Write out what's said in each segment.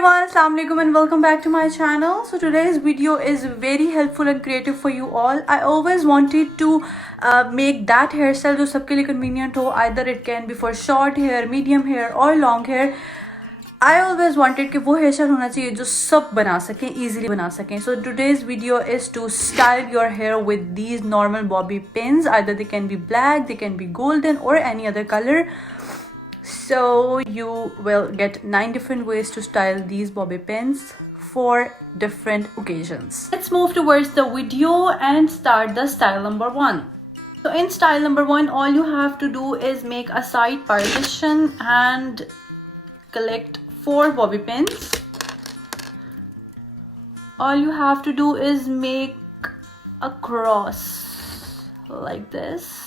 everyone, Assalamu alaikum and welcome back to my channel. So today's video is very helpful and creative for you all. I always wanted to make that hairstyle जो सबके लिए convenient हो. Either it can be for short hair, medium hair or long hair. I always wanted कि वो hairstyle होना चाहिए जो सब बना सकें, easily बना सकें. So today's video is to style your hair with these normal bobby pins. Either they can be black, they can be golden or any other color. So you will get 9 different ways to style these bobby pins for different occasions. Let's move towards the video and start the style number 1. So in style number 1, all you have to do is make a side partition and collect 4 bobby pins. All you have to do is make a cross like this.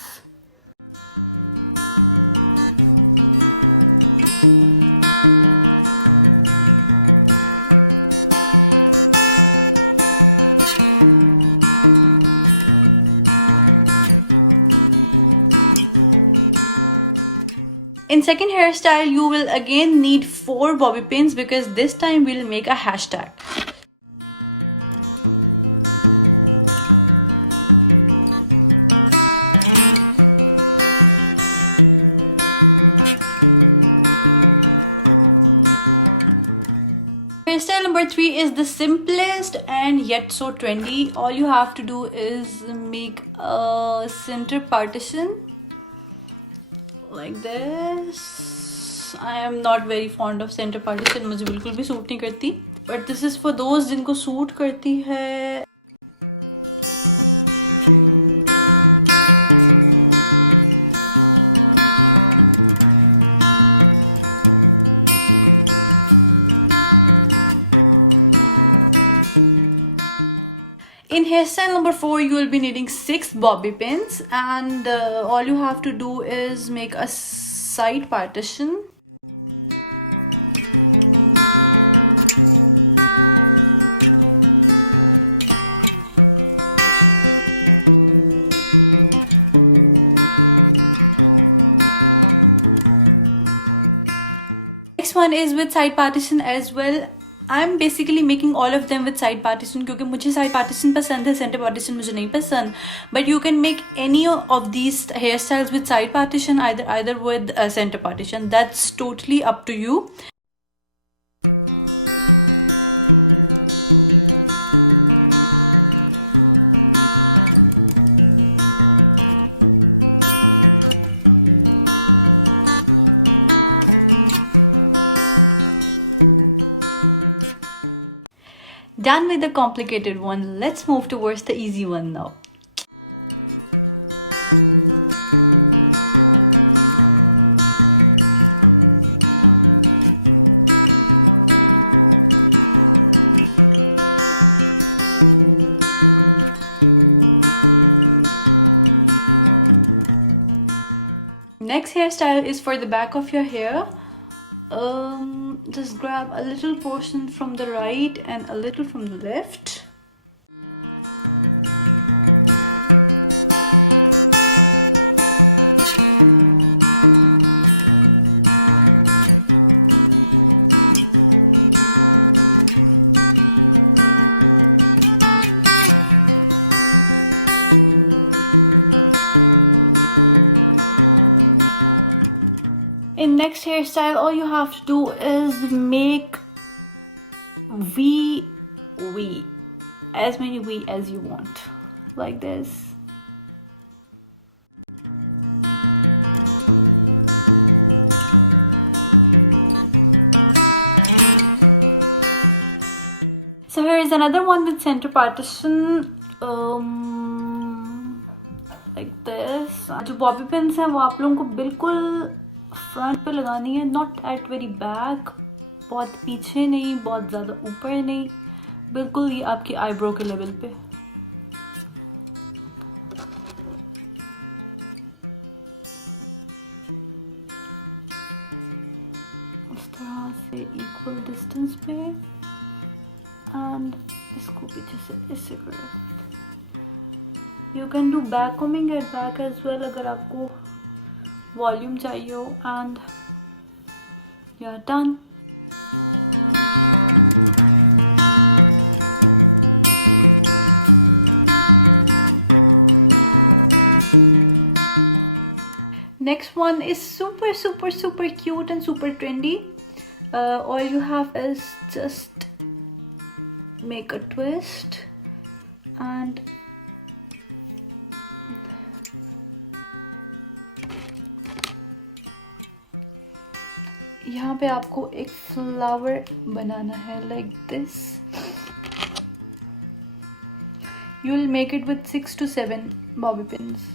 In second hairstyle, you will again need 4 bobby pins because this time we'll make a hashtag. Hairstyle number 3 is the simplest and yet so trendy. All you have to do is make a center partition like this. I am not very fond of center partition, मुझे बिल्कुल भी suit नहीं करती, but this is for those जिनको suit करती है. In hairstyle number 4, you will be needing 6 bobby pins, and all you have to do is make a side partition. Next one is with side partition as well. I'm basically making all of them with side partition क्योंकि मुझे side partition पसंद है, center partition मुझे नहीं पसंद. But you can make any of these hairstyles with side partition, either with center partition. That's totally up to you. Done with the complicated one, let's move towards the easy one now. Next hairstyle is for the back of your hair. Just grab a little portion from the right and a little from the left. In next hairstyle, all you have to do is make V as many V as you want, like this. So here is another one with center partition, like this. जो bobby pins हैं वो आप लोगों को बिल्कुल front पे लगानी है, नॉट एट वेरी बैक, बहुत पीछे नहीं, बहुत ज़्यादा ऊपर नहीं, बिल्कुल ये आपकी आईब्रो के लेवल पे. इस तरह से इक्वल डिस्टेंस पे, एंड इसको पीछे से ऐसे करें. You can do back coming at back as well अगर आपको वॉल्यूम चाहिए हो, and you are done. is super cute and super trendy. All you have is just make a twist and यहाँ पे आपको एक फ्लावर बनाना है like this. You will make it with 6 to 7 bobby pins.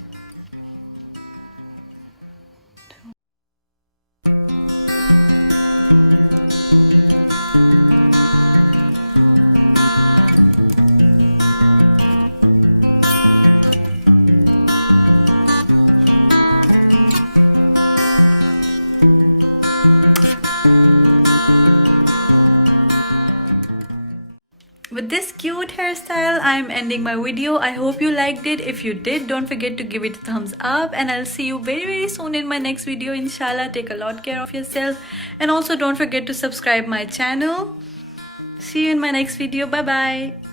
With this cute hairstyle, I'm ending my video. I hope you liked it. If you did, don't forget to give it a thumbs up, and I'll see you very soon in my next video. Inshallah, take a lot care of yourself, and also don't forget to subscribe my channel. See you in my next video. Bye bye.